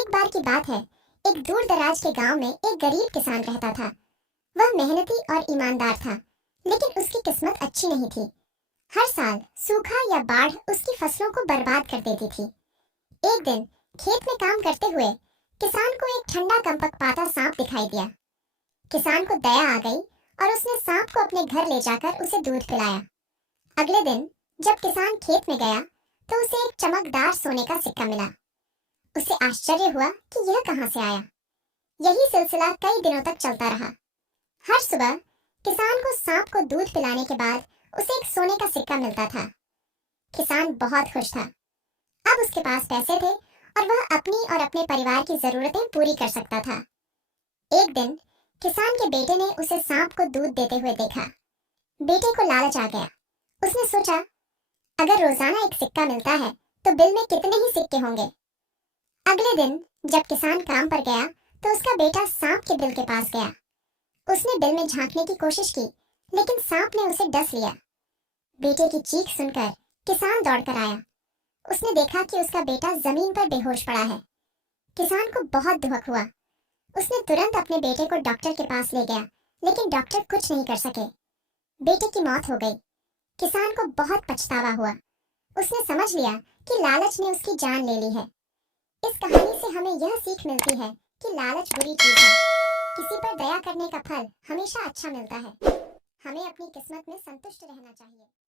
एक बार की बात है। एक दूर दराज के गांव में एक गरीब किसान रहता था। वह मेहनती और ईमानदार था, लेकिन उसकी किस्मत अच्छी नहीं थी। हर साल सूखा या बाढ़ उसकी फसलों को बर्बाद कर देती थी। एक दिन खेत में काम करते हुए किसान को एक ठंडा कंपकपाता सांप दिखाई दिया। किसान को दया आ गई और उसने सांप को अपने घर ले जाकर उसे दूध पिलाया। अगले दिन जब किसान खेत में गया तो उसे एक चमकदार सोने का सिक्का मिला। उसे आश्चर्य हुआ कि यह कहां से आया। यही सिलसिला कई दिनों तक चलता रहा। हर सुबह किसान को सांप को दूध पिलाने के बाद उसे एक सोने का सिक्का मिलता था। किसान बहुत खुश था। अब उसके पास पैसे थे और वह अपनी और अपने परिवार की जरूरतें पूरी कर सकता था। एक दिन किसान के बेटे ने उसे सांप को दूध देते हुए देखा। बेटे को लालच आ गया। उसने सोचा, अगर रोजाना एक सिक्का मिलता है तो बिल में कितने ही सिक्के होंगे। अगले दिन जब किसान काम पर गया तो उसका बेटा सांप के बिल के पास गया। उसने बिल में झांकने की कोशिश की, लेकिन सांप ने उसे डस लिया। बेटे की चीख सुनकर किसान दौड़कर आया। उसने देखा कि उसका बेटा जमीन पर बेहोश पड़ा है। किसान को बहुत दुख हुआ। उसने तुरंत अपने बेटे को डॉक्टर के पास ले गया, लेकिन डॉक्टर कुछ नहीं कर सके। बेटे की मौत हो गई। किसान को बहुत पछतावा हुआ। उसने समझ लिया कि लालच ने उसकी जान ले ली है। इस कहानी से हमें यह सीख मिलती है कि लालच बुरी चीज है। किसी पर दया करने का फल हमेशा अच्छा मिलता है। हमें अपनी किस्मत में संतुष्ट रहना चाहिए।